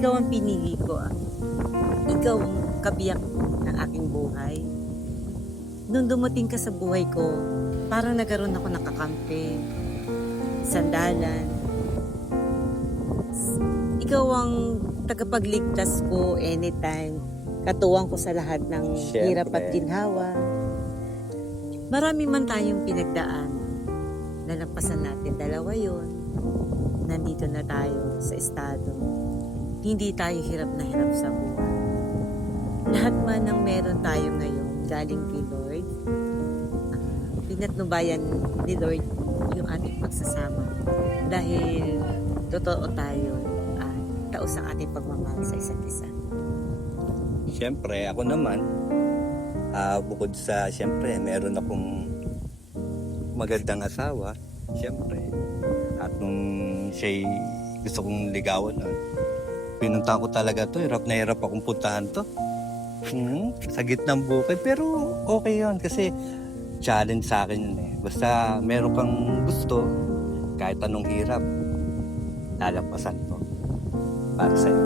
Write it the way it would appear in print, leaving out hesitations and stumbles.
ikaw ang pinili ko. Ikaw ang kabiyak ng aking buhay. Nung dumating ka sa buhay ko, parang nagkaroon ako ng kakampi, sandalan. Ikaw ang tagapagligtas ko anytime. Katuwang ko sa lahat ng Siyempre. hirap at ginhawa. Marami man tayong pinagdaan. Nalampasan natin dalawa yun. Nandito na tayo sa estado. Hindi tayo hirap na hirap sa buhay. Lahat man ng meron tayo ngayon galing kay Lord. Pinatnubayan ni Lord yung ating pagsasama. Dahil totoo tayo at taos ang ating pagmamahal sa isa't isa. Siyempre, ako naman, bukod sa, siyempre, meron akong magandang asawa, siyempre. At nung siya'y gusto kong ligawan nun, pinunta ko talaga to, hirap na hirap akong puntahan to. Sa gitnang bukid, pero okay yun kasi challenge sa akin yun eh. Basta meron kang gusto, kahit anong hirap, lalampasan ko para sa'yo.